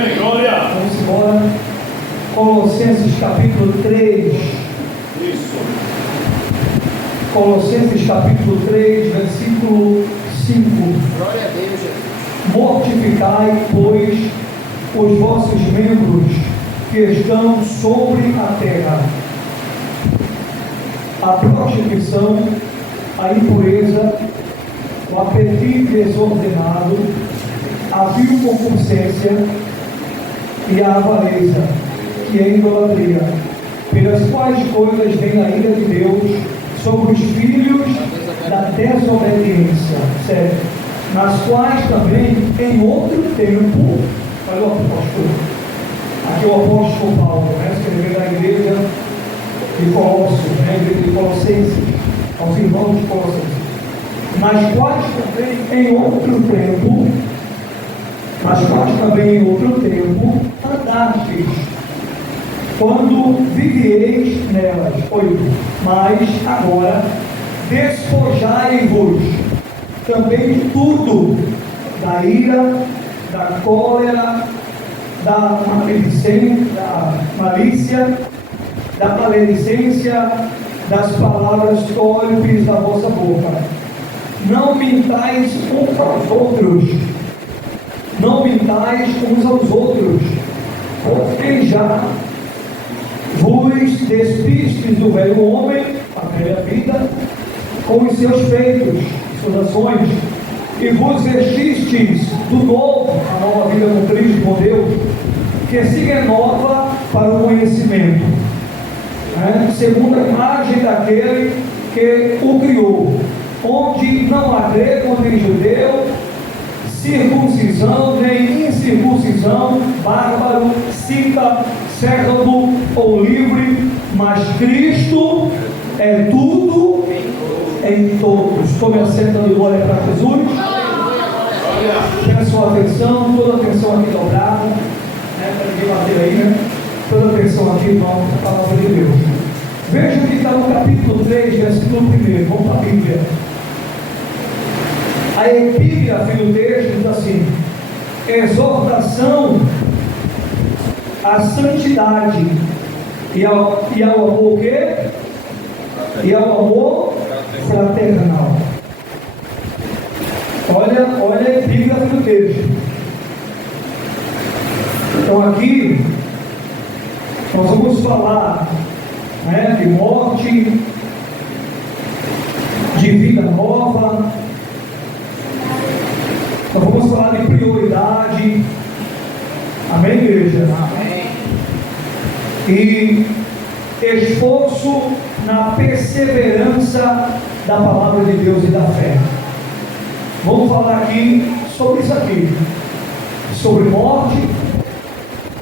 Amém, glória. Vamos embora. Colossenses capítulo 3. Isso. Colossenses capítulo 3, versículo 5. Glória a Deus, Jesus. Mortificai, pois, os vossos membros que estão sobre a terra: a prostituição, a impureza, o apetite desordenado, a vil concupiscência e a avareza, que é idolatria, pelas quais coisas vem a ira de Deus sobre os filhos da desobediência, certo? Nas quais também, em outro tempo, olha o apóstolo, aqui o apóstolo Paulo, escrevendo à igreja de Colossos, a igreja de Colossenses, aos irmãos de Colossenses, nas quais também em outro tempo andastes, quando vivieis nelas. 8. Mas agora despojai-vos também de tudo, da ira, da cólera, da malícia, da maledicência, das palavras torpes da vossa boca. Não mintais uns aos outros, porque já vos despistes do velho homem, a velha vida, com os seus feitos, suas ações, e vos vestistes do novo, a nova vida com Cristo, com Deus, que se renova para o conhecimento, segundo a imagem daquele que o criou, onde não há grego nem judeu, circuncisão nem incircuncisão, bárbaro, cita, servo ou livre, mas Cristo é tudo em todos. Tome assento de glória para Jesus. Peço sua atenção, toda a atenção aqui dobrada, para ninguém bater aí, toda a atenção aqui, irmão, para a palavra de Deus. Veja o que está no capítulo 3, versículo 1. Vamos para a Bíblia. A epígrafe do texto diz assim: exortação à santidade e ao amor, o quê? E ao amor fraternal. Olha a epígrafe do texto. Então aqui nós vamos falar de morte, de vida nova. Nós vamos falar de prioridade. Amém, igreja? Amém. E esforço na perseverança da palavra de Deus e da fé. Vamos falar aqui sobre isso aqui, sobre morte,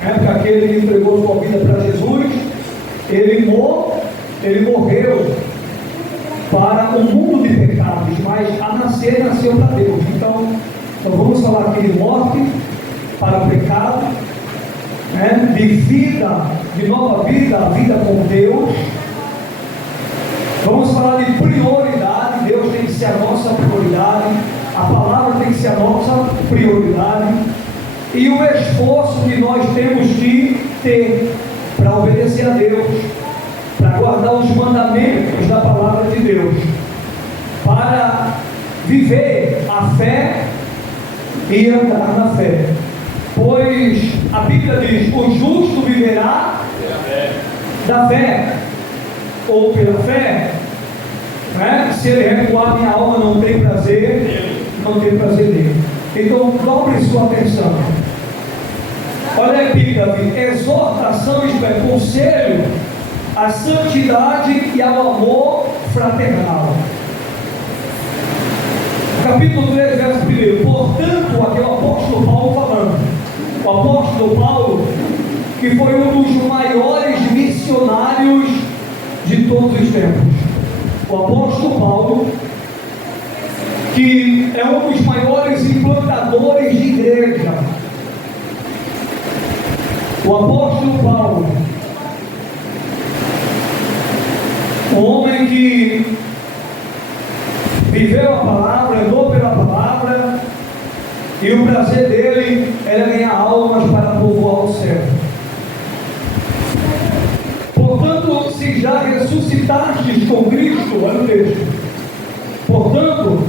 porque aquele que entregou sua vida para Jesus, ele morreu para o mundo de pecados, mas a nasceu para Deus. Então vamos falar aqui de morte para o pecado, de vida, de nova vida, a vida com Deus. Vamos falar de prioridade. Deus tem que ser a nossa prioridade, a palavra tem que ser a nossa prioridade, e o esforço que nós temos que ter para obedecer a Deus, para guardar os mandamentos da palavra de Deus, para viver a fé e andar na fé. Pois a Bíblia diz: o justo viverá da fé, ou pela fé. Se ele recuar, minha alma não tem prazer nele. Então dobre sua atenção. Olha a Bíblia: exortação, isto é, conselho à santidade e ao amor fraternal. Capítulo 3, verso 1. Portanto, aqui é o apóstolo Paulo falando. O apóstolo Paulo, que foi um dos maiores missionários de todos os tempos. O apóstolo Paulo, que é um dos maiores implantadores de igreja. O apóstolo Paulo, um homem que viveu a palavra, andou pela palavra, e o prazer dele era ganhar almas para a povo ressuscitastes com Cristo, olha o texto. Portanto,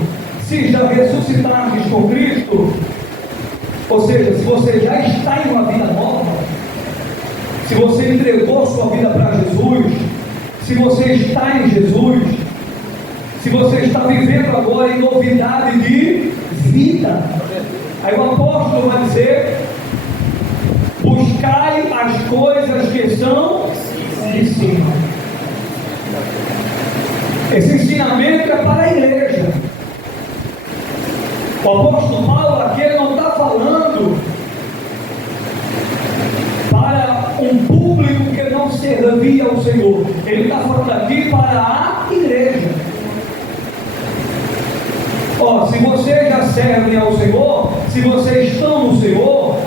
se já ressuscitastes com Cristo, ou seja, se você já está em uma vida nova, se você entregou sua vida para Jesus, se você está em Jesus, se você está vivendo agora em novidade de vida, aí o apóstolo vai dizer: buscai as coisas que são de cima. Esse ensinamento é para a igreja. O apóstolo Paulo aqui não está falando para um público que não servia ao Senhor. Ele está falando aqui para a igreja. Ó, se vocês já servem ao Senhor, se vocês estão no Senhor,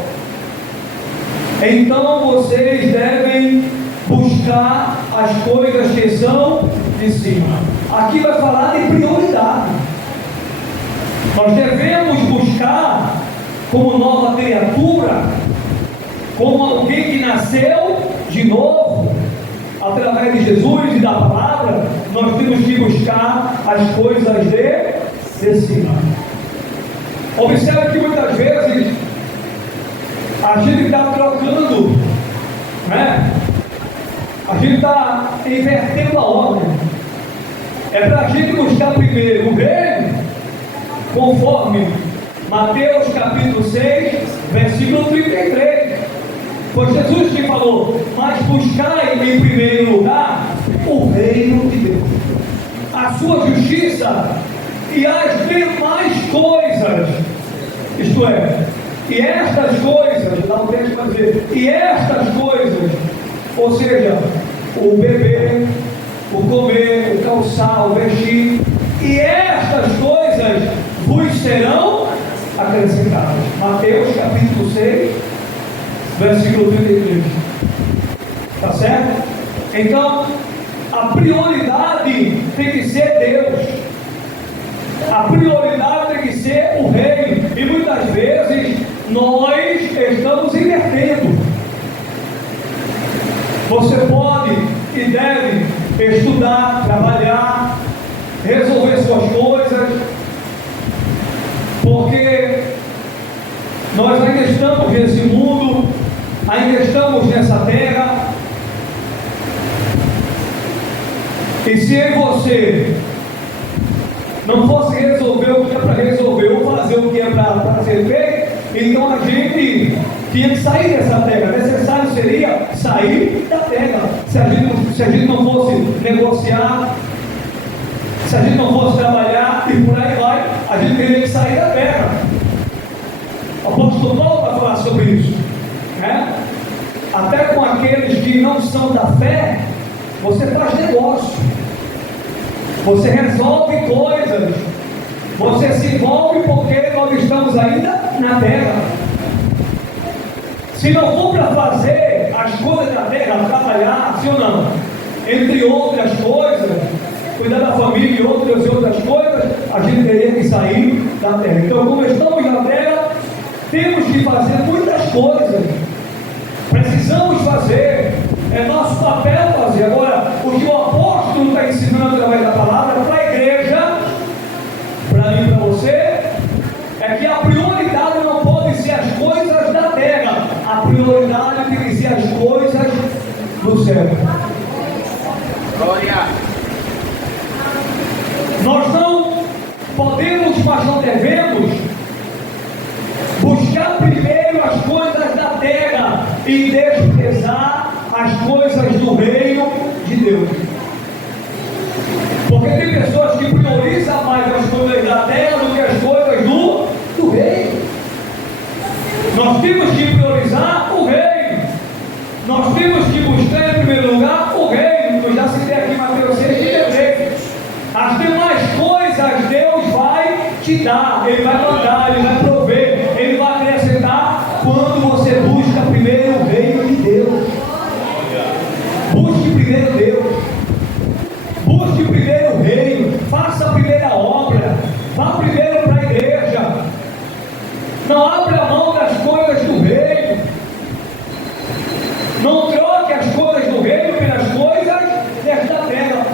então vocês devem buscar as coisas que são de cima. Aqui vai falar de prioridade. Nós devemos buscar, como nova criatura, como alguém que nasceu de novo, através de Jesus e da palavra, nós temos que buscar as coisas de cima. Observe que muitas vezes a gente está trocando, né? A gente está invertendo a ordem. É para a gente buscar primeiro o reino, conforme Mateus capítulo 6, versículo 33. Foi Jesus que falou: mas buscai em primeiro lugar o reino de Deus, a sua justiça, e as demais coisas, isto é, e estas coisas, dá um texto para dizer, e estas coisas, ou seja, o beber, o comer, o calçar, o vestir, e estas coisas vos serão acrescentadas. Mateus capítulo 6, versículo 33. Está certo? Então, a prioridade tem que ser Deus. A prioridade tem que ser o reino. E muitas vezes nós estamos invertendo. Você pode e deve estudar, trabalhar, resolver suas coisas, porque nós ainda estamos nesse mundo, ainda estamos nessa terra. E se eu e você não fosse resolver o que é para resolver, ou fazer o que é para ser feito, então a gente tinha que sair dessa terra. Necessário seria sair da terra. Se a gente não fosse negociar, se a gente não fosse trabalhar e por aí vai, a gente teria que sair da terra. O apóstolo Paulo vai falar sobre isso, né? Até com aqueles que não são da fé, você faz negócio, você resolve coisas, você se envolve, porque nós estamos ainda na terra. Se não for para fazer as coisas da terra, trabalhar, sim ou não, entre outras coisas, cuidar da família e outras coisas, a gente teria que sair da terra. Então, como estamos na terra, temos que fazer muitas coisas, precisamos fazer, é nosso papel fazer. Agora, o que o apóstolo está ensinando através da palavra para a igreja, para mim e para você, é que a prioridade não pode ser as coisas da terra, a prioridade tem que ser as coisas do céu. Glória! Nós não podemos, mas não devemos buscar primeiro as coisas da terra e desprezar as coisas do reino de Deus. Porque tem pessoas que priorizam mais as coisas da terra do que as coisas do reino. Nós temos que priorizar o reino. Nós temos que buscar em primeiro lugar o reino. Eu já citei aqui Mateus 6, 33. As demais coisas Deus vai te dar, Ele vai mandar, Ele vai prover, Ele vai acrescentar quando você busca primeiro o reino de Deus. Busque primeiro Deus, busque primeiro o reino, faça a primeira obra, vá primeiro para a igreja, não abra mão das coisas do reino, não troque as coisas do reino pelas coisas desta terra.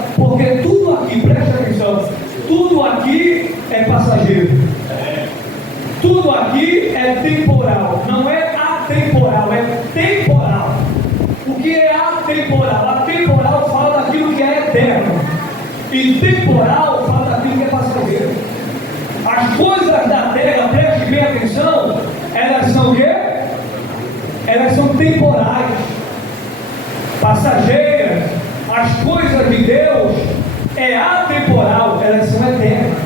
é passageiro. Tudo aqui é temporal, não é atemporal, é temporal. O que é atemporal? Atemporal fala daquilo que é eterno, e temporal fala daquilo que é passageiro. As coisas da terra, preste bem atenção, elas são o quê? Elas são temporais, passageiras. As coisas de Deus é atemporal, elas são eternas.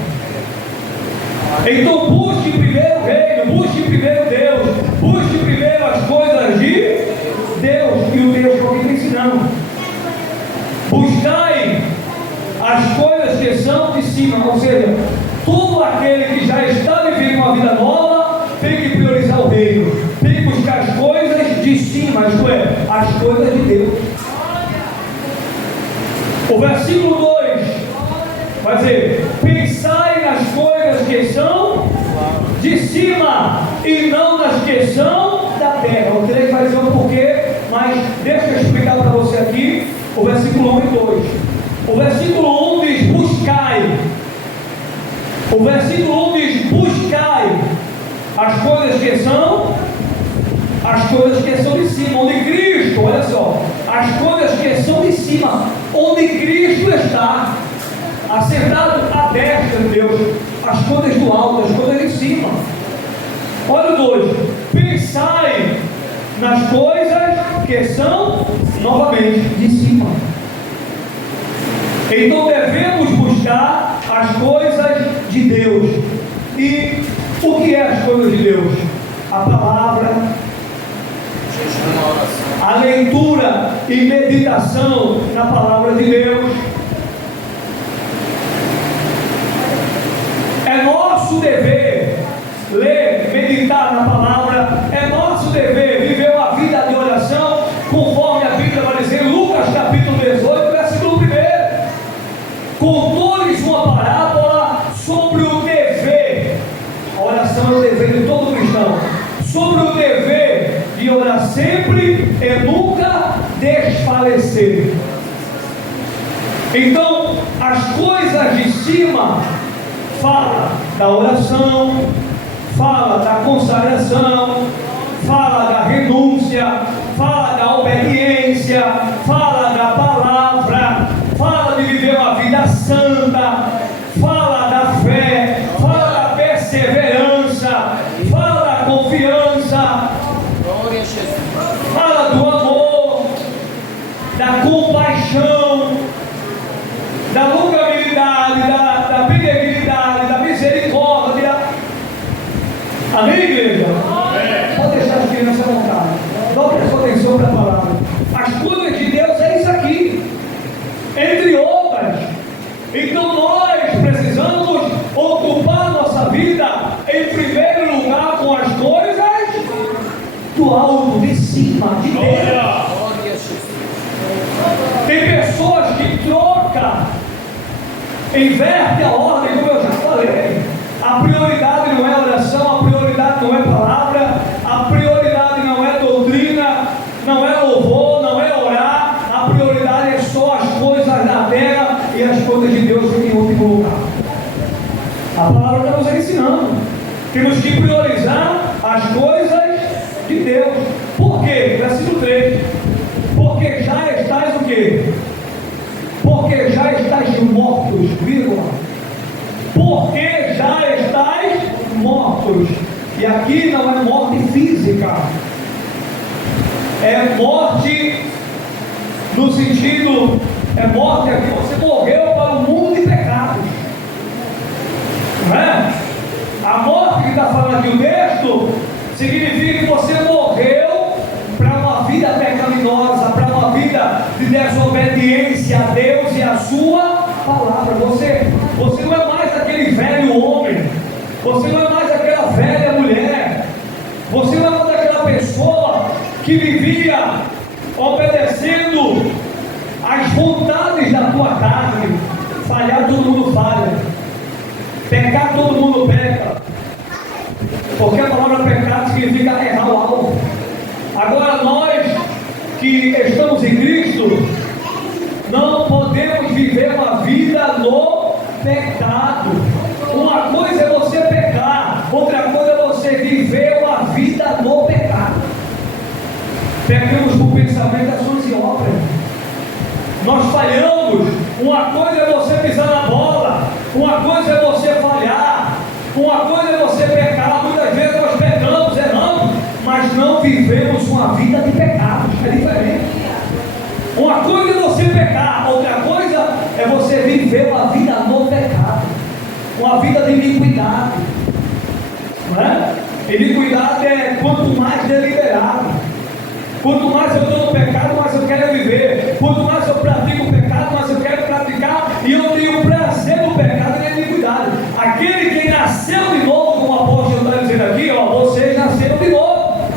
Então busque primeiro o reino, busque primeiro Deus, busque primeiro as coisas de Deus, e o Deus que eu estou ensinando. Buscai as coisas que são de cima, ou seja, todo aquele que já está vivendo uma vida nova tem que priorizar o reino, tem que buscar as coisas de cima, isto é, as coisas de Deus. O versículo 2 vai dizer: pensai nas coisas que são de cima e não nas que são da terra. O 3 vai dizer o porquê, mas deixa eu explicar para você aqui o versículo 1 e 2. O versículo 1 diz: buscai. O versículo 1 diz: buscai as coisas que são de cima, onde Cristo, olha só, as coisas que são de cima, onde Cristo está, assentado à destra de Deus, as coisas do alto, as coisas de cima. Olha o 2: pensai nas coisas que são, novamente, de cima. Então devemos buscar as coisas de Deus. E o que é as coisas de Deus? A palavra, a leitura e meditação na palavra de Deus. É nosso dever ler, meditar na palavra. É nosso dever viver uma vida de oração, conforme a Bíblia vai dizer em Lucas capítulo 18, versículo 1. Contou-lhes uma parábola sobre o dever. A oração é o dever de todo cristão. Sobre o dever de orar sempre e nunca desfalecer. Então, as coisas de cima fala da oração, fala da consagração, fala da renúncia, fala da obediência, fala da palavra, fala de viver uma vida santa, fala da fé, fala da perseverança, fala da confiança, fala do amor, da compaixão, da longanimidade, da benignidade, da misericórdia. Amém, igreja? Pode deixar as crianças à vontade. Dá sua atenção para a palavra. As coisas de Deus é isso aqui, entre outras. Então nós precisamos ocupar nossa vida em primeiro lugar com as coisas do alto, de cima, de Deus. Tem pessoas que trocam, inverte a ordem, como eu já falei. A prioridade não é oração, a prioridade não é palavra, a prioridade não é doutrina, não é louvor, não é orar. A prioridade é só as coisas da terra, e as coisas de Deus ficam em último lugar. A palavra está nos ensinando. Temos que priorizar as coisas de Deus. Por quê? Versículo 3: porque já estáis o quê? Porque já estáis mortos, vírgula. Porque já estáis mortos. E aqui não é morte física, é morte no sentido, é morte aqui, você morreu para o mundo de pecados, não é? A morte que está falando aqui o texto significa que você morreu para uma vida pecaminosa, para uma vida de desobediência a Deus e a sua palavra. Você não é mais aquele velho homem, você não é mais aquela velha mulher, você não é mais aquela pessoa que vivia obedecendo às vontades da tua carne. Falhar todo mundo falha, pecar todo mundo peca, porque a palavra pecado significa errar o alvo. Agora nós que estamos em Cristo não podemos viver uma vida no pecado. Uma coisa Pecamos por pensamento, ações e obras. Nós falhamos. Uma coisa é você pisar na bola, uma coisa é você falhar, uma coisa é você pecar. Muitas vezes nós pecamos, erramos, mas não vivemos uma vida de pecados. É diferente. Uma coisa é você pecar, outra coisa é você viver uma vida no pecado, uma vida de iniquidade. Não é? Iniquidade é quanto mais deliberado. Quanto mais eu estou no pecado, mais eu quero viver. Quanto mais eu pratico o pecado, mais eu quero praticar. E eu tenho prazer no pecado e na iniquidade. Aquele que nasceu de novo, como o apóstolo está dizendo aqui, ó, vocês nasceram de novo.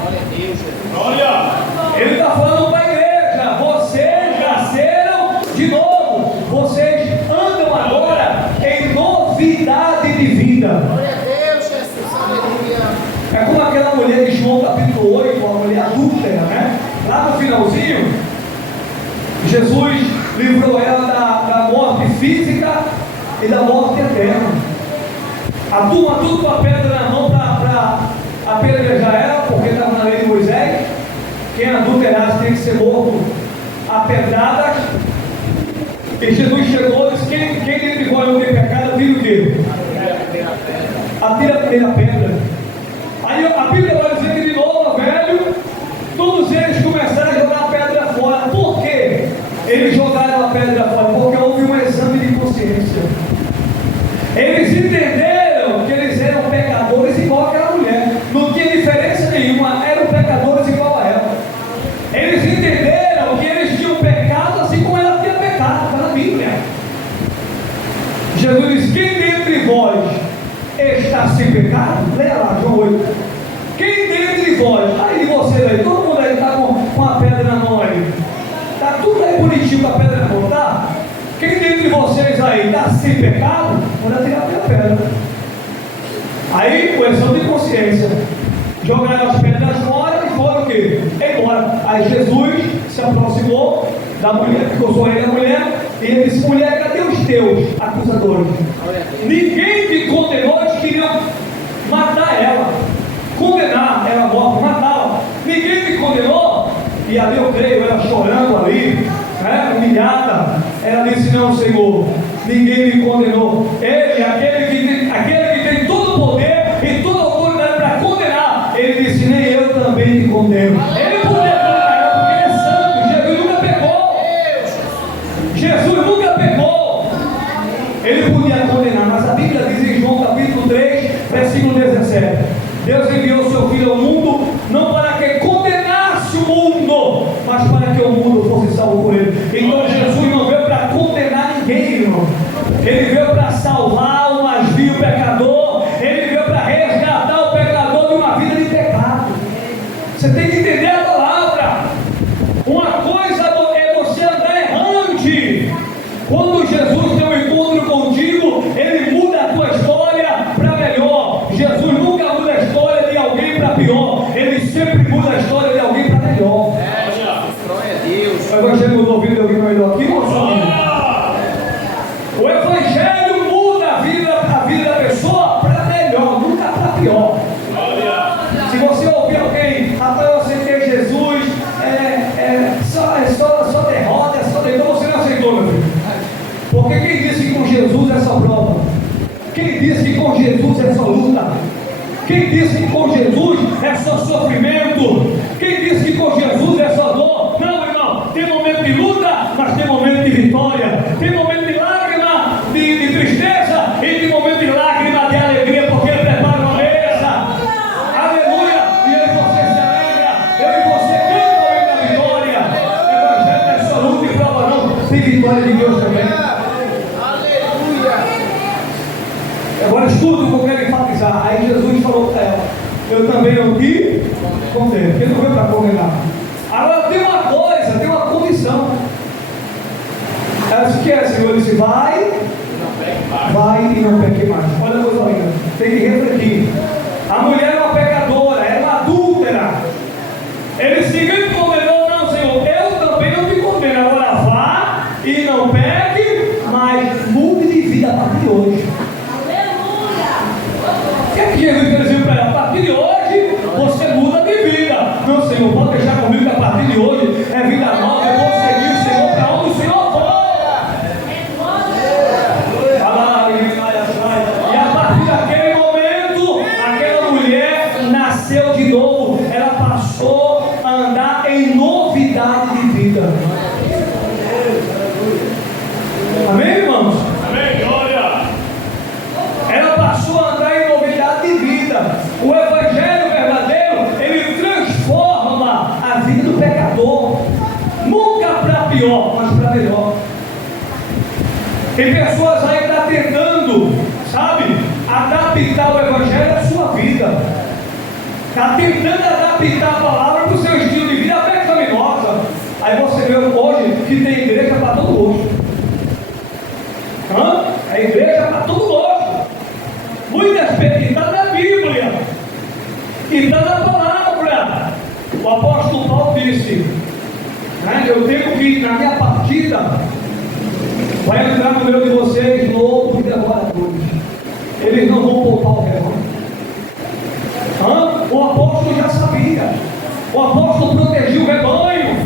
Glória! Ele está falando para a igreja: vocês nasceram de novo. Vocês andam agora em novidade de vida. Glória a Deus, Jesus. Aleluia. É como aquela mulher de João capítulo 8, a mulher adúltera, né? Lá no finalzinho, Jesus livrou ela da morte física e da morte eterna. A turma tudo com a pedra na mão para apedrejar ela, porque estava na lei de Moisés. Quem adulterasse tem que ser morto a pedradas. E Jesus chegou e disse: quem dentre vós não tem pecado, atire o quê? Atira a primeira pedra. Aí a Bíblia vai dizer que de novo, velho, todos eles começaram a jogar a pedra fora. Por quê? Eles jogaram a pedra fora porque houve um exame de consciência. Eles entenderam que eles eram pecadores igual aquela mulher. Não tinha diferença nenhuma, eram pecadores igual a ela. Eles entenderam que eles tinham pecado assim como ela tinha pecado. Está na Bíblia. Jesus diz: quem dentre vós está sem pecado? Leia lá, João 8. Quem dentre vós, aí vocês aí, todo mundo aí está com a pedra na mão aí, está tudo aí bonitinho com a pedra na mão, tá? Quem dentre vocês aí está sem pecado, pode tirar a pedra. Aí o exame de consciência, jogaram as pedras fora e foram o quê? Embora. Aí Jesus se aproximou da mulher, ficou só ele a mulher, e ele disse: mulher, cadê os teus acusadores? Ninguém te condenou, eles queriam matar ela, condenar ela morta, matá-la. Ninguém te condenou. E ali eu creio, ela chorando ali, né, humilhada, ela disse: não, Senhor, ninguém me condenou. Ele, aquele que tem todo o poder e toda a autoridade para condenar, ele disse: nem eu também te condeno. Ele podia condenar ela porque ele é santo. Jesus nunca pecou. Jesus nunca pecou. Ele podia condenar, mas a Bíblia diz em João capítulo 3, versículo 17: Deus enviou o seu Filho ao mundo, não para que condenasse o mundo, mas para que o mundo fosse salvo por ele. Então Jesus não veio para condenar ninguém, irmão. Ele veio para salvar o mais vil pecador. Ele veio para resgatar o pecador de uma vida de pecado. Você tem que entender a palavra. Uma coisa é você andar errante. Quando Jesus tem um encontro contigo, ele muda a tua história para melhor. Jesus nunca muda a história de alguém para pior. Ele sempre muda a história de alguém para melhor. Glória a Deus. O Evangelho mudou a vida de alguém para melhor aqui, moço? O Evangelho muda a vida da pessoa para melhor, nunca para pior. Se você ouvir alguém: rapaz, eu aceitei Jesus, só derrota, então você não aceitou, meu filho. Porque quem disse que com Jesus é só prova? Quem disse que com Jesus é só luta? Quem disse que com Jesus é só sofrimento? Quem disse que com Jesus é só dor? Não, irmão, tem momento de luta, mas tem momento de vitória. Tem momento de lágrima, de tristeza, e tem momento de lágrima de alegria, porque Ele prepara uma mesa. Aleluia! E eu e você se alegra, eu e você canta o hino da vitória. O Evangelho não é só luta e prova, não. Tem vitória de Deus também. Agora estuda o que eu quero enfatizar. Aí Jesus falou para ela: eu também não te condeno, porque não veio para condenar. Agora tem uma coisa, tem uma condição. Ela disse: o que é, Senhor? Ele disse: vai e não peque mais. Olha a coisa linda, tem que refletir. A mulher era uma pecadora, era uma adúltera. Ele disse: ninguém te condenou, não, Senhor, eu também não te condeno. Agora vá e não peque, mas mude de vida a partir de hoje. O que é que Jesus quer dizer para ela? A partir de hoje você muda de vida. Não, Senhor, pode deixar comigo que a partir de Evangelho é a sua vida. Está tentando adaptar a palavra para o seu estilo de vida pecaminosa. Aí você vê hoje que tem igreja para todo gosto. É igreja para todo gosto. Muitas vezes está na Bíblia, e está na palavra. O apóstolo Paulo disse, eu tenho que, na minha partida, vai entrar no meio de vocês lobos e devoradores. Eles não vão poupar o rebanho. O apóstolo já sabia. O apóstolo protegia o rebanho.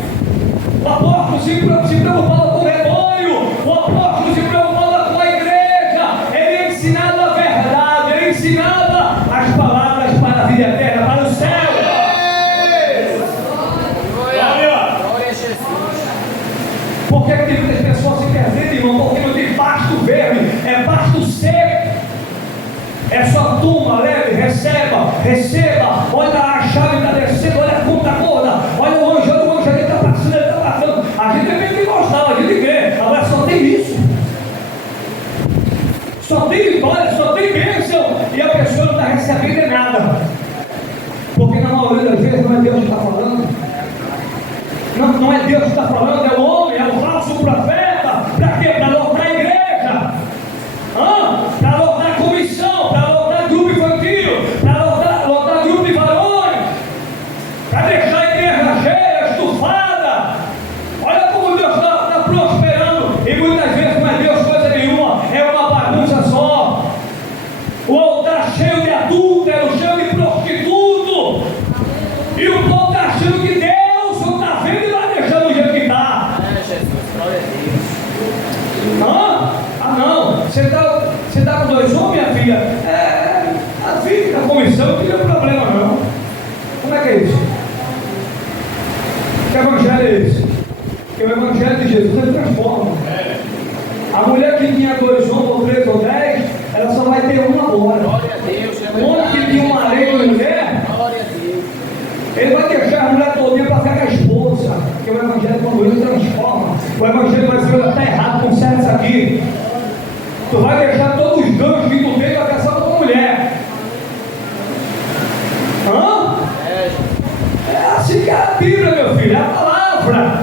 O apóstolo se preocupava com o rebanho. O apóstolo se preocupava com a igreja. Ele ensinava a verdade. Ele ensinava as palavras para a vida eterna, para o céu. Por que tem muitas pessoas se perdendo, irmão? Porque não tem pasto verde, é pasto seco. É só turma leve, receba. Olha a chave está descendo, olha a conta gorda, olha o anjo ele está passando, A gente tem que gostar, a gente crê. Agora só tem isso. Só tem vitória, só tem bênção. E a pessoa não está recebendo nada. Porque na maioria das vezes não é Deus que está falando. Não é Deus que está falando, é o homem, é o falso profeta. Para quê? Para lotar a igreja. Para lotar a comissão, para lotar grupo infantil, para lotar grupo de varões, para deixar a igreja cheia, estufada. Olha como Deus está prosperando. E muitas vezes não é Deus coisa nenhuma, é uma bagunça só. O altar cheio de adúltero, cheio de prostituto. E o povo está achando que Deus não está vendo e vai deixando do jeito que está. Não. Você está com dois homens, minha filha? A filha da comissão não tem problema não. Como é que é isso? Que evangelho é esse? Que o evangelho de Jesus ele transforma. A mulher que tinha 2 homens, ou 3 ou 10, ela só vai ter um agora. Glória a Deus. O homem que tinha um marido e mulher, Glória a Deus. ele vai deixar a mulher todinha para ficar com a esposa. Porque o evangelho, quando ele transforma, o evangelho vai dizer: está errado, conserta isso aqui. Tu vai deixar todos os ganchos que tu tem para casar com uma mulher. É assim que é a Bíblia, meu filho, é a palavra.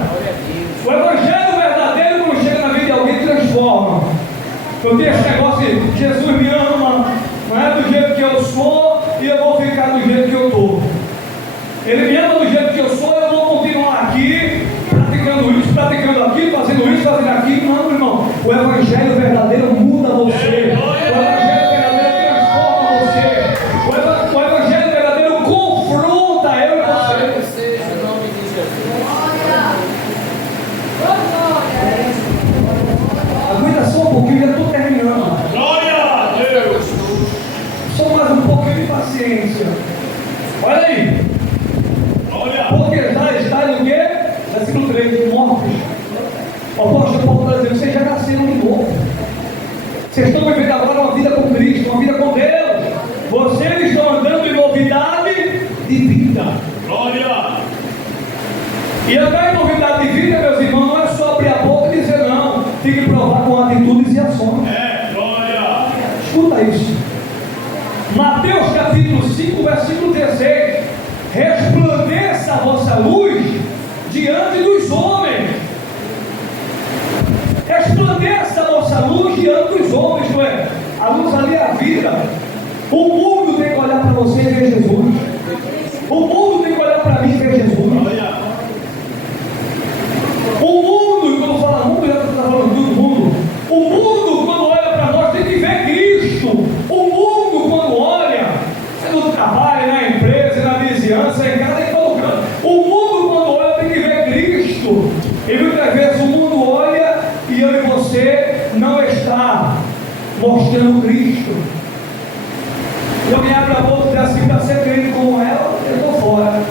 O evangelho verdadeiro, quando chega na vida de alguém, transforma. Eu tenho esse negócio de Jesus me ama, não é do jeito que eu sou e eu vou ficar do jeito que eu estou. Ele me ama do jeito que eu sou, eu vou continuar aqui, praticando isso, praticando aquilo, fazendo isso, fazendo aquilo. Não, irmão. O evangelho verdadeiro muda você. O evangelho verdadeiro transforma você. O evangelho verdadeiro confronta eu e você. Seja em nome de Jesus. Aguenta só um pouquinho, já estou terminando. Glória a Deus! Só mais um pouquinho de paciência. Olha aí. Porque já está no quê? Versículo 3, mortos. O apóstolo Paulo está dizendo: vocês já nasceram de novo. Vocês estão vivendo agora uma vida com Cristo, uma vida com Deus. Vocês estão andando em novidade de vida. Glória! E andar em novidade de vida, meus irmãos, não é só abrir a boca e dizer não. Tem que provar com atitudes e ações. Glória! Escuta isso. Mateus capítulo 5, versículo 16. Resplandeça a vossa luz diante dos homens. Resplandeça a vossa luz diante dos homens, não é? A luz ali é a vida. O mundo tem que olhar para você e ver Jesus. O mundo tem que olhar para mim e ver Jesus. O mundo, quando fala mundo, já está falando todo mundo. O mundo, quando olha para nós, tem que ver Cristo. O mundo, quando olha, é no trabalho, na empresa, na vizinhança, em casa, em todo canto. O mundo, quando olha, tem que ver Cristo. E muitas vezes o mundo olha e eu e você não está mostrando Cristo. Eu me abro a boca e digo assim: para ser crente como ela, eu estou fora.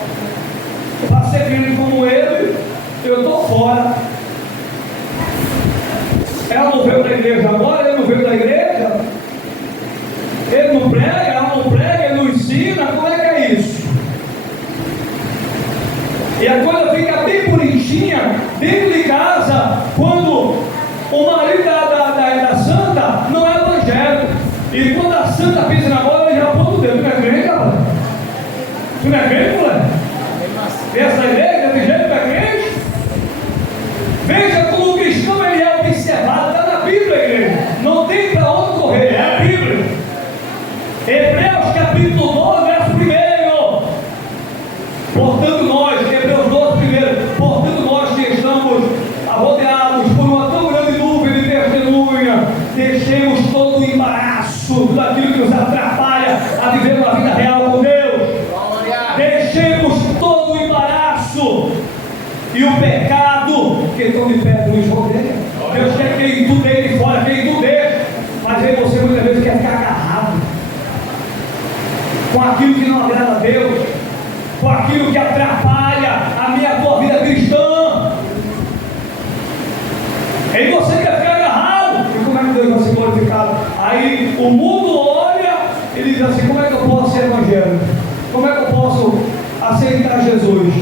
Para ser crente como ele, eu estou fora. Ela não veio da igreja agora, ele não veio da igreja. Ele não prega, ela não prega, ele não ensina. Como é que é isso? E a coisa fica bem bonitinha dentro de casa quando o marido da santa não é evangélico. E quando a santa pisa na bola, ele já põe Hebreus capítulo 12, verso 1. Portanto nós, Hebreus 12, 1. Portanto nós que estamos rodeados por uma tão grande nuvem de testemunha, deixemos todo o embaraço, tudo aquilo que nos atrapalha a viver uma vida real com Deus. Deixemos todo o embaraço e o pecado que estão de pé nos rodeia. Deus quer que tu deite fora, que tu deixe, mas aí você muitas vezes quer ficar agarrado com aquilo que não agrada a Deus, com aquilo que atrapalha a tua vida cristã. Aí você quer ficar agarrado. E como é que Deus vai ser glorificado? Aí o mundo olha e diz assim: como é que eu posso ser evangélico? Como é que eu posso aceitar Jesus?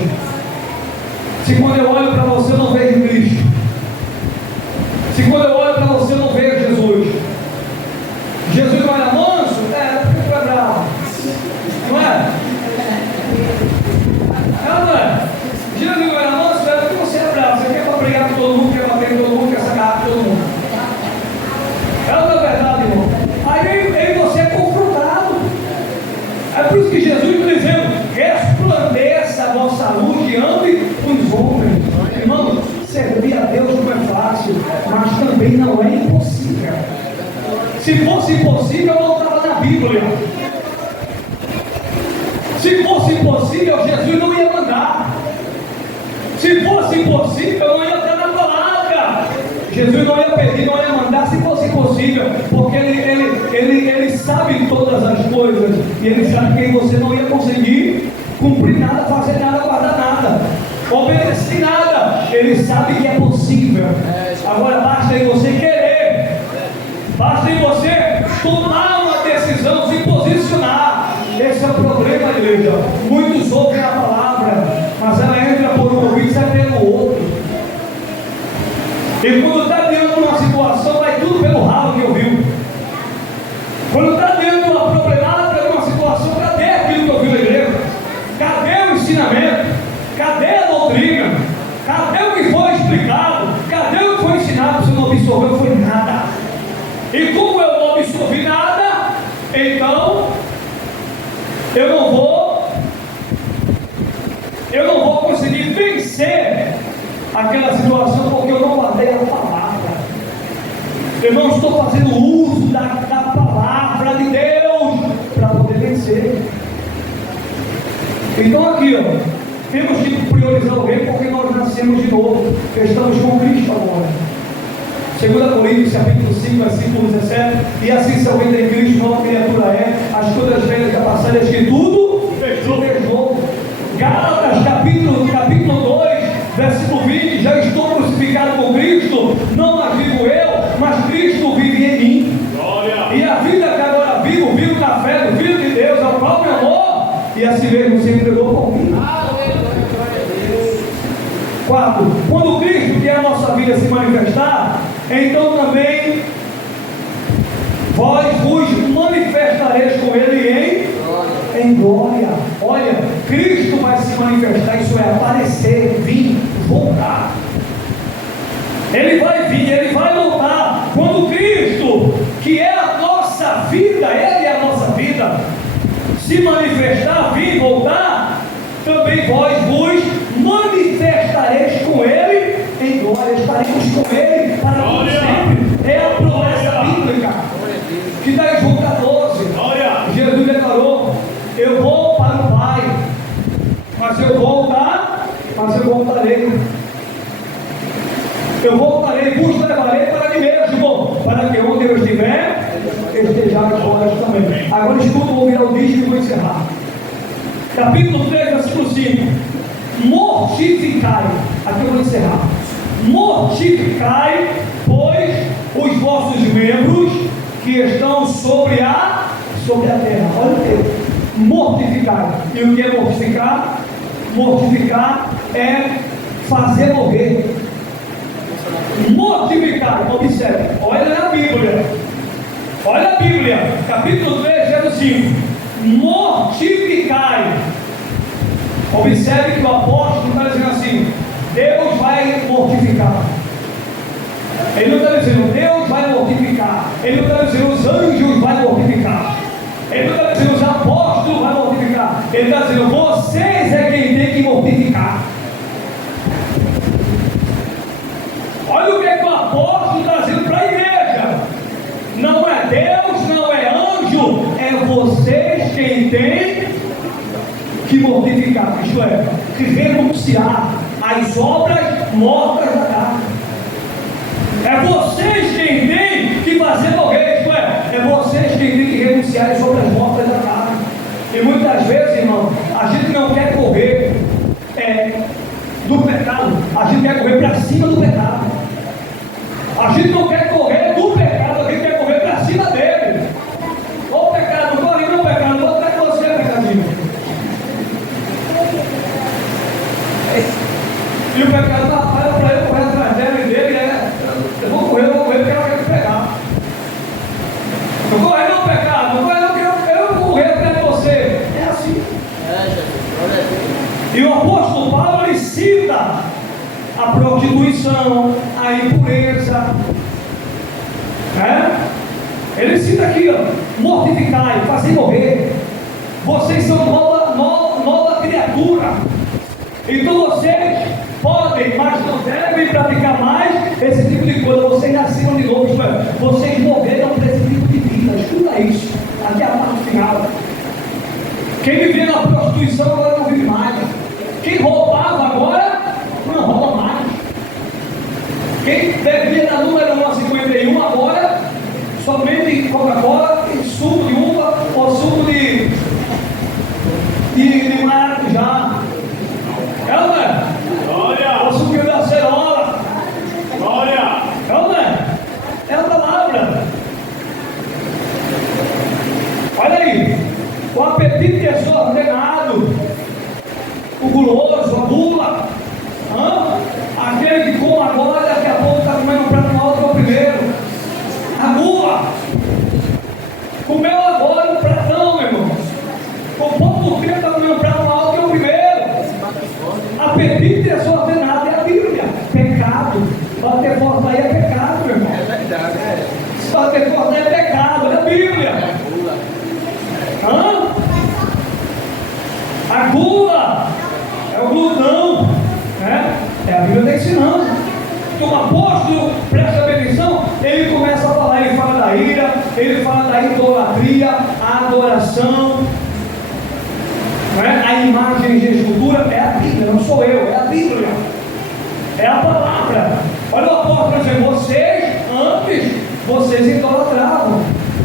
Se quando eu olho para você eu não vejo Cristo, se quando eu olho para você eu não vejo Jesus. Jesus não era manso? Porque tu é bravo, não é? Não é? Jesus não era manso? Porque você é bravo. Você quer brigar com todo mundo, quer bater com todo mundo, quer sacar com todo mundo. Não é verdade, irmão? Aí você é confrontado. É por isso que Jesus está dizendo: resplandeça a vossa luz diante dos homens. Irmão, servir a Deus não é fácil, mas também não é impossível. Se fosse impossível, eu não estava na Bíblia. Se fosse impossível, Jesus não ia mandar. Se fosse impossível, eu não ia estar na palavra. Jesus não ia pedir, não ia mandar se fosse impossível, porque ele sabe todas as coisas, e ele sabe que você não ia conseguir cumprir nada, fazer nada, guardar nada, obedecer nada. Ele sabe que é possível. Agora basta em você querer, basta em você tomar uma decisão, se posicionar. Esse é o problema, igreja. Muitos ouvem a palavra, mas ela entra por um ouvido e sai pelo outro. E quando está diante de uma situação, vai tudo pelo ralo que ouviu. Quando está diante de uma problemática, de uma situação, cadê aquilo que ouviu na igreja? Cadê o ensinamento? Cadê a doutrina? Cadê o que foi explicado? Cadê o que foi ensinado? Você não absorveu, foi nada. E como eu não absorvi nada, então eu não vou conseguir vencer aquela situação, porque eu não guardei a palavra. Eu não estou fazendo uso da palavra de Deus para poder vencer. Então aqui, temos que priorizar o rei, porque nós nascemos de novo. Estamos com Cristo agora. 2 Coríntios capítulo 5, versículo 17. E assim, se alguém tem Cristo, nova criatura é. As coisas velhas já passaram, que tudo fez novo. Gálatas capítulo 2, versículo 20. Já estou crucificado com Cristo, não mais vivo eu, mas Cristo vive em mim. Glória. E a vida que agora vivo na fé do Filho de Deus, ao qual me amou e a si mesmo se entregou por mim. 4. Quando Cristo, que é a nossa vida, se manifestar, então também vós vos manifestareis com Ele em glória. Olha, Cristo vai se manifestar, isso é aparecer, vir, voltar. Ele vai vir, Ele vai voltar. Quando Cristo, que é a nossa vida, Ele é a nossa vida, se manifestar, vir, voltar, também vós vos manifestareis com Ele em glória. Estaremos com Ele para todo sempre. É a promessa bíblica que está em João 14. Jesus declarou: eu vou para o Pai, mas eu voltarei. Eu voltarei, vos levarei para mim mesmo, para que onde eu estiver, estejais vós também. Agora escuta, vou virar o disco e vou encerrar. Capítulo 3, versículo 5. Mortificai. Aqui eu vou encerrar. Mortificai, pois, os vossos membros que estão sobre a terra. Olha o texto. Mortificai. E o que é mortificar? Mortificar é fazer morrer. Mortificar, observe, olha na Bíblia. Olha a Bíblia, capítulo 3, verso 5. Mortificai. Observe que o apóstolo está dizendo assim: Deus vai mortificar. Ele não está dizendo Deus vai mortificar. Ele não está dizendo os anjos vai mortificar. Ele não está dizendo os apóstolos vão mortificar. Ele está dizendo vocês é quem tem que mortificar. Olha o que o apóstolo está dizendo para a igreja. Não é Deus, não é anjo, é vocês quem tem que mortificar. Isto é, que renunciar às obras mortas da carne. É vocês quem tem que fazer morrer. Isto é vocês quem tem que renunciar às obras mortas da carne. E muitas vezes, irmão, a gente não quer correr do pecado, a gente quer correr para cima do pecado. A gente não quer correr do pecado, a gente quer correr para cima dele. Ô pecado, não corre não, pecado, vou até com você, pecadinho. E o pecado não para eu correr atrás dele, eu vou correr porque ela quer me pegar. Não corre não, pecado, não corre não, que eu vou correr atrás de você. É assim. E o apóstolo Paulo, ele cita a prostituição, a impureza, né? Ele cita aqui, ó, mortificai, fazer morrer. Vocês são nova criatura. Então vocês podem, mas não devem praticar mais esse tipo de coisa. Vocês nasceram de novo, isto é, vocês morreram para esse tipo de vida. Escuta isso, aqui é a parte final. Quem vivia na prostituição agora não vive mais. Quem roubava agora não rouba mais. Quem bebia na número 151 agora somente Coca-Cola e suco de uva ou suco de maracujá. É ou não é? Glória! Ou suco da acerola. Glória! É ou não é? É a palavra. Olha aí, o apetite desordenado, o guloso, a gula, aquele que come agora, daqui a pouco está comendo um prato maior que o primeiro. A gula, comeu agora um pratão, meu irmão. O pouco tempo está comendo um prato maior que o primeiro. Apetite desordenado é a Bíblia. Pecado. Bater forte aí é pecado, meu irmão. É verdade, é. Bater forte aí é pecado, é a Bíblia. A gula é o glutão, né? É a Bíblia está ensinando. Então o apóstolo, presta atenção, ele começa a falar, ele fala da ira, ele fala da idolatria, a adoração, né? A imagem de escultura é a Bíblia, não sou eu, é a Bíblia, é a palavra. Olha o apóstolo dizendo, antes vocês idolatravam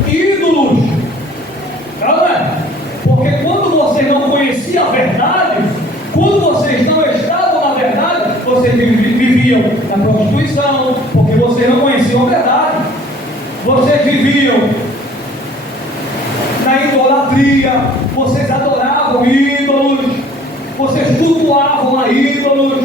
ídolos, não é? Porque quando vocês não conheciam a verdade, quando vocês não estavam na verdade, vocês viviam na prostituição, porque vocês não conheciam a verdade. Vocês viviam na idolatria, vocês adoravam ídolos, vocês cultuavam a ídolos,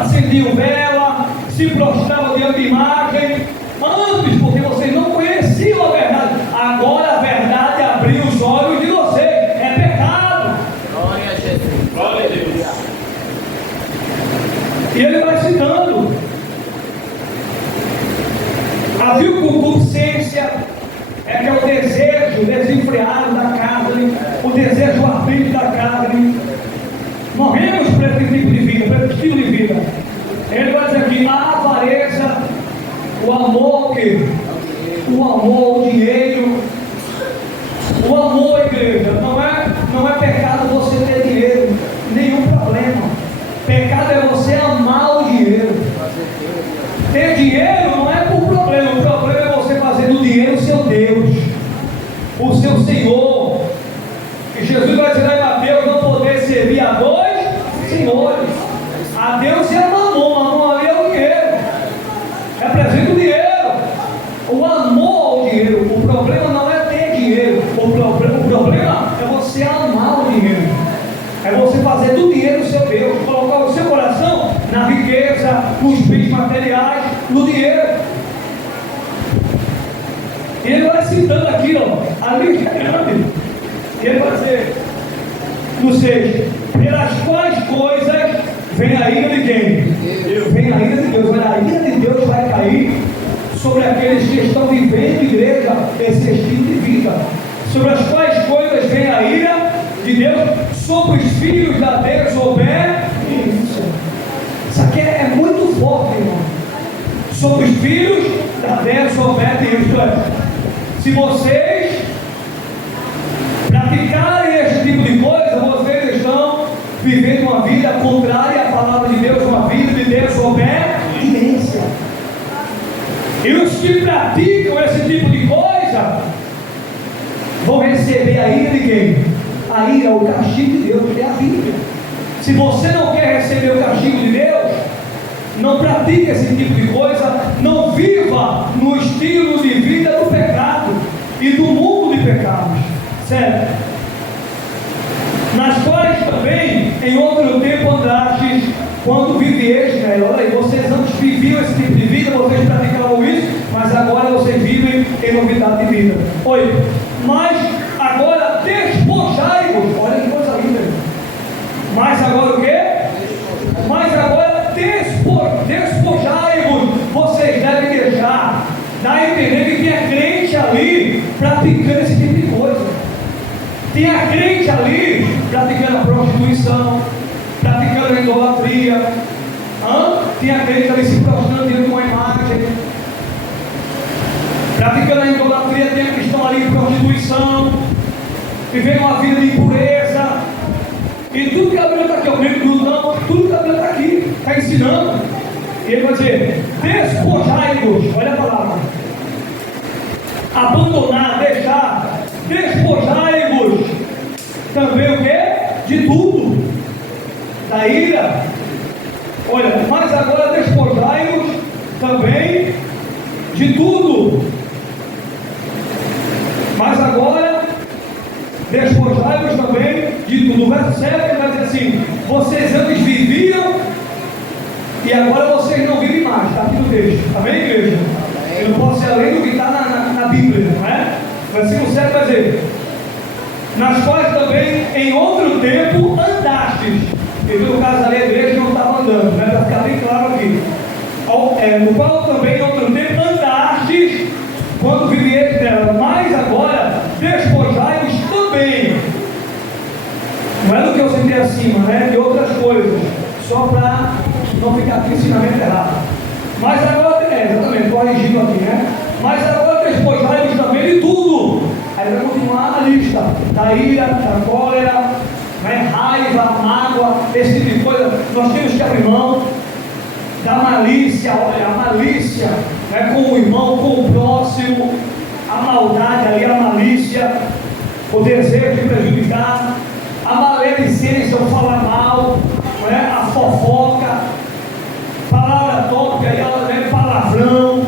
acendiam vela, se prostravam diante de imagem, antes, porque vocês não conheciam a verdade. Agora a verdade abriu os olhos de vocês, é pecado. Glória a Jesus. Glória a Deus. E ele vai citando a vil concupiscência, que é o desejo desenfreado da carne, o desejo ardente da carne. Morremos para esse tipo de vida, para esse estilo de vida. Ele vai dizer aqui, a avareza, o amor ao dinheiro, o amor à igreja. Não é pecado você ter dinheiro, nenhum problema. Pecado é você amar o dinheiro. Ter dinheiro não é por problema, o problema é você fazer do dinheiro o seu Deus, o seu Senhor. E Jesus vai dizer em Mateus, não poder servir a dois senhores, a Deus e a mamon. A mamon ali é o dinheiro, representa o dinheiro, o amor ao dinheiro. O problema não é ter dinheiro, o problema é você amar o dinheiro, é você fazer do dinheiro o seu Deus, colocar o seu coração na riqueza, nos bens materiais, no dinheiro. E ele vai citando aqui, a lista é grande. E ele vai dizer, no 6, pelas quais coisas vem a ira de quem? Vem a ira de Deus. Olha, a ira de Deus vai cair sobre aqueles que estão vivendo, igreja, esse estilo de vida. sobre as quais coisas vem a ira de Deus, sobre os filhos da desobediência. Isso aqui é muito forte, irmão. Sobre os filhos da desobediência. Se vocês praticarem esse tipo de coisa, vocês estão vivendo uma vida contrária à palavra de Deus, uma vida de desobediência. E os que praticam esse tipo de coisa vão receber a ira de quem? A ira, o castigo de Deus, é a Bíblia. Se você não quer receber o castigo de Deus, não pratique esse tipo de coisa, não viva no estilo de vida do pecado e do mundo de pecados, certo? Nas quais também em outro tempo andastes, quando viviestes nela. Olha aí, vocês antes viviam esse tipo de vida, vocês praticavam isso, mas agora vocês vivem em novidade de vida. Oi, mas agora despojai-vos. Olha que coisa linda. Mas agora o quê? Mas agora despojai-vos. Vocês devem deixar, dá a entender que tinha crente ali praticando esse tipo de coisa. Tinha crente ali praticando a prostituição, praticando a idolatria. Tinha crente ali se prostrando diante de uma imagem, praticando a idolatria. Tem cristão ali em prostituição, vivendo uma vida de impureza. E tudo que a Bíblia está aqui, o meio do não, tudo que a Bíblia está aqui, está ensinando. E ele vai dizer: despojai-vos, olha a palavra, abandonar, deixar, despojai-vos também o quê? De tudo, da ira. Olha, mas agora despojai-vos também de tudo. Mas agora despojai-vos também de tudo. O verso 7 vai dizer assim: vocês antes viviam e agora vocês não vivem mais. Está aqui no texto, amém, igreja? Eu não posso ser além do que está na Bíblia, não é? O versículo 7 vai dizer: nas quais também em outro tempo andastes. E no caso ali a igreja não estava andando, né? Para ficar bem claro aqui. No qual também em outro tempo andastes quando viviestes dela, mas agora despojai-vos também. Não é do que eu sentei acima, né? De outras coisas, só para não ficar aqui ensinamento errado. Mas agora, exatamente, corrigindo aqui, né? Mas agora despojai-vos também de tudo. Aí vai continuar a lista da ira, da cólera, né? Raiva, mágoa, esse tipo de coisa. Nós temos que abrir mão da malícia. Olha, a malícia, né? Com o irmão, com o próximo, a maldade ali, a malícia, o desejo de prejudicar, a maledicência, o falar mal, né? A fofoca, palavra tópica, né? Palavrão.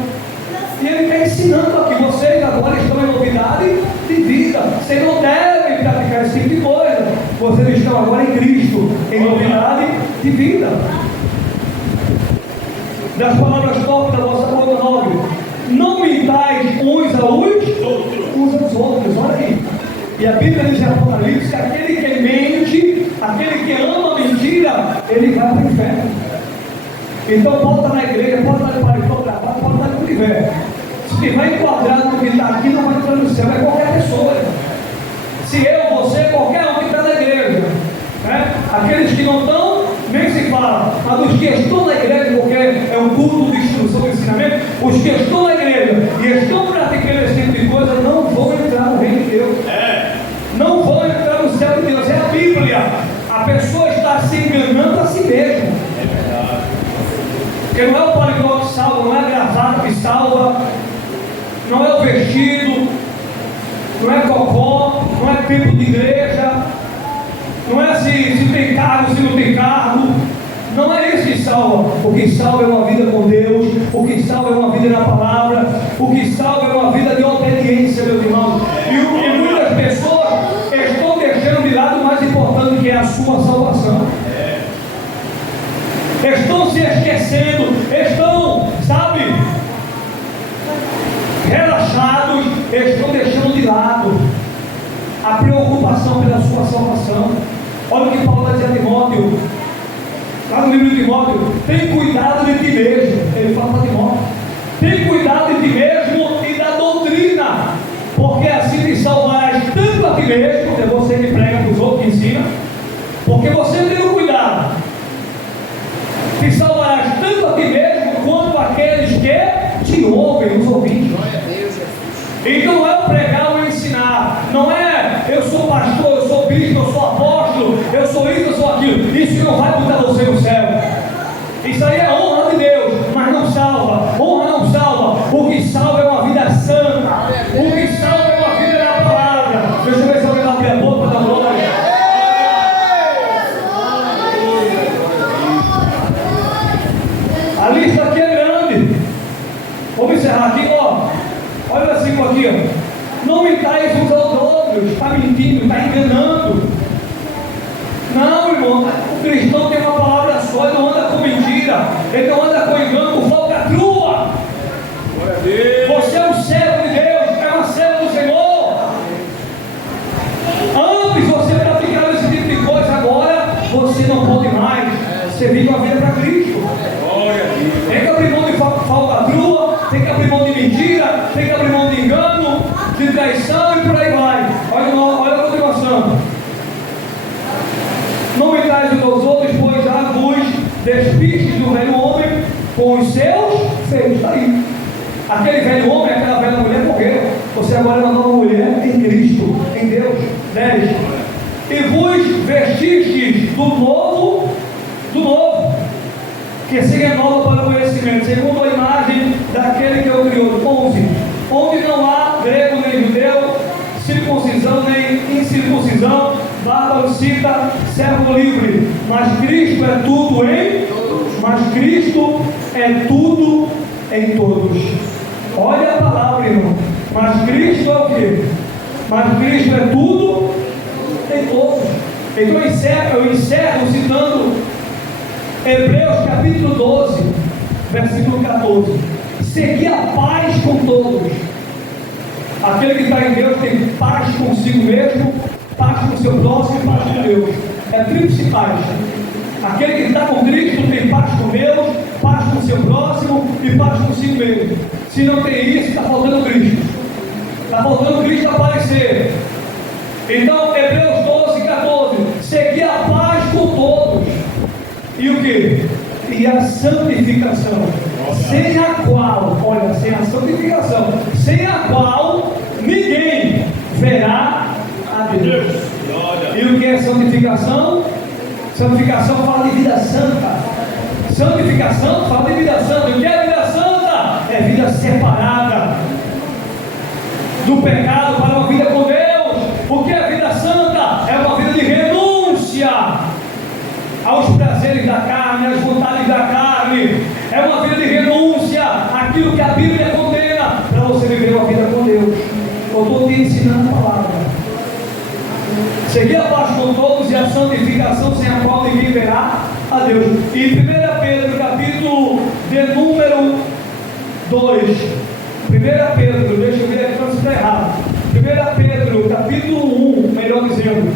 E ele está ensinando aqui: vocês agora estão em novidade de vida. Vocês não devem praticar esse tipo de coisa. Vocês estão agora em Cristo, em novidade de vida. Das palavras tópicas da vossa boca, 9: não mintais uns aos outros. Olha aí. E a Bíblia diz em Apocalipse que aquele que mente, aquele que ama a mentira, ele vai para o inferno. Então volta na igreja, pode estar no paletó, pode estar no que tiver. Se tiver enquadrado no que está aqui, não vai entrar no céu. É qualquer pessoa. Se eu, você, qualquer um que está na igreja, né? Aqueles que não estão, nem se fala. Mas os que estão na igreja, porque é um culto de instrução, de ensinamento, os que estão na igreja e estão praticando esse tipo de coisa não vão entrar no reino de Deus. Não vão entrar no céu de Deus. É a Bíblia. A pessoa está se enganando a si mesmo. Porque não é o paletó que salva, não é a gravata que salva, não é o vestido, não é cocó, não é tempo de igreja, não é se tem cargo, se não tem cargo. Não é isso que salva. O que salva é uma vida com Deus, o que salva é uma vida na palavra, o que salva é uma vida de obediência, meus irmãos. E muitas pessoas estão deixando de lado o mais importante, que é a sua salvação. Estão se esquecendo, estão, sabe, relaxados, estão deixando de lado a preocupação pela sua salvação. Olha o que Paulo vai dizer a Timóteo, lá no livro de Timóteo: tem cuidado de ti mesmo. Ele fala para Timóteo: tem cuidado de ti mesmo e da doutrina, porque assim te salvarás ti mesmo, é você que prega para os outros, que ensina, porque você tem o cuidado que salvarás tanto a ti mesmo quanto aqueles que te ouvem, os ouvintes. Glória a Deus, Jesus. Então não é o pregar ou ensinar, não é eu sou pastor, eu sou bispo, eu sou apóstolo, eu sou isso, eu sou aquilo. Isso não vai botar você no céu. Isso aí é a honra de Deus, mas não salva. Honra não salva. O que salva é uma vida santa. O que salva é uma vida na palavra. Deixa eu ver se alguém abre a boca da glória. A lista aqui é grande. Vamos encerrar aqui, ó. Olha assim aqui, ó. Não mentais uns aos outros. Está mentindo, está enganando. Não, irmão. O cristão tem uma palavra só. Ele não anda com mentira. Ele não anda com engano, com falcatrua. Você é um servo de Deus. É uma serva do Senhor. Antes você praticava esse tipo de coisa. Agora você não pode mais. Você vive uma vida para Cristo. Tem que abrir mão de falcatrua, tem que abrir mão de mentira, tem que abrir mão de engano, de traição e por aí vai. Olha a continuação. Não mentais uns aos outros, pois já vos despistes do velho homem com os seus feitos. Está aí. Aquele velho homem, aquela velha mulher morreu. Você agora é uma nova mulher em Cristo, em Deus. 10. E vos vestistes do novo, que se renova para o conhecimento, segundo a imagem daquele que é o Criador. 11. Onde não há grego nem judeu, circuncisão nem incircuncisão, bárbaro, cita, servo livre, mas Cristo é tudo em todos. Olha a palavra, irmão. Mas Cristo é o quê? Mas Cristo é tudo em todos. Então eu encerro citando Hebreus capítulo 12, versículo 14. Segui a paz com todos. Aquele que está em Deus tem paz consigo mesmo, paz com o seu próximo e paz com Deus. É tríplice paz. Aquele que está com Cristo tem paz com Deus, paz com o seu próximo e paz consigo mesmo. Se não tem isso, está faltando Cristo. Está faltando Cristo aparecer. Então, Hebreus 12, 14. Segui a paz com todos. E o que? E a santificação, sem a qual, olha, sem a santificação, sem a qual ninguém verá a Deus. E o que é santificação? Santificação fala de vida santa. Santificação fala de vida santa. O que é vida santa? É vida separada do pecado para uma vida com Deus. O que é vida santa? É uma vida de renúncia aos prazeres da carne, às vontades da carne. É uma vida de renúncia àquilo que a Bíblia condena, para você viver uma vida com Deus. Eu estou te ensinando a palavra. Seguir a paz com todos e a santificação, sem a qual ninguém verá a Deus. E 1 Pedro, capítulo de número 2. 1 Pedro, deixa eu ver aqui para não estar errado. 1 Pedro, capítulo 1, melhor dizendo.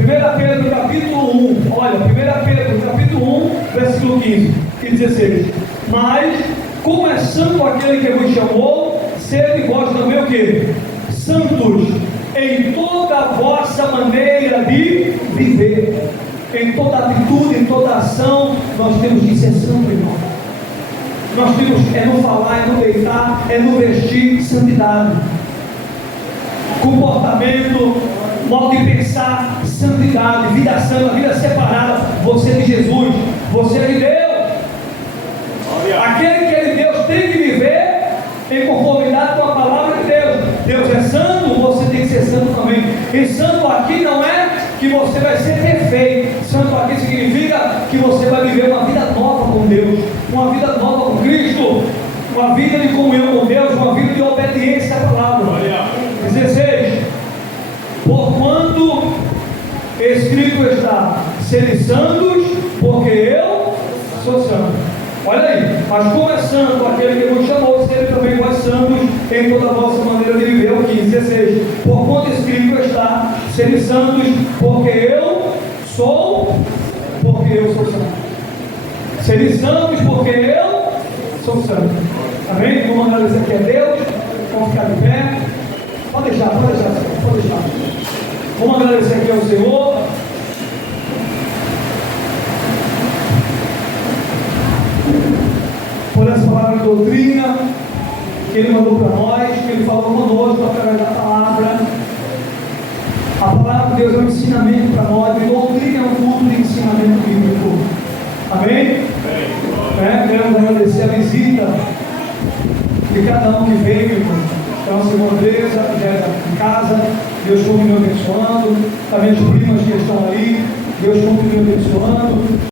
1 Pedro capítulo 1, olha, 1 Pedro capítulo 1, versículo 15 e 16. Mas, como é santo aquele que vos chamou, sede vós também o quê? Santos em toda a vossa maneira de viver, em toda atitude, em toda ação, nós temos que ser santos, irmão. Nós temos, é no falar, é no deitar, é no vestir, santidade. Comportamento, modo de pensar, santidade, vida santa, vida separada. Você é de Jesus, você é de Deus. Aquele que é de Deus tem que viver em conformidade com a palavra de Deus. Deus é santo, você tem que ser santo também. E santo aqui não é que você vai ser perfeito. Santo aqui significa que você vai viver uma vida nova com Deus, uma vida nova com Cristo, uma vida de comunhão com Deus, uma vida de obediência à palavra. 16. Porquanto escrito está: sede santos, porque eu sou santo. Olha aí, mas como é santo aquele que nos chamou, sede também vós santos em toda a vossa maneira de viver. O 15, 16. Porquanto escrito está: sede santos, porque eu sou santo. Sede santos, porque eu sou santo. Amém? Vamos agradecer aqui a Deus. Vamos ficar de pé. Pode deixar. Glória ao Senhor. Por essa palavra de doutrina que Ele mandou para nós, que Ele falou conosco através da palavra. A palavra de Deus é um ensinamento para nós, e doutrina é um culto de ensinamento bíblico. Amém? Queremos agradecer a visita de cada um que veio, irmão. Então, a segunda vez, já em casa, Deus continue abençoando. Também as primas que estão ali, Deus continue abençoando.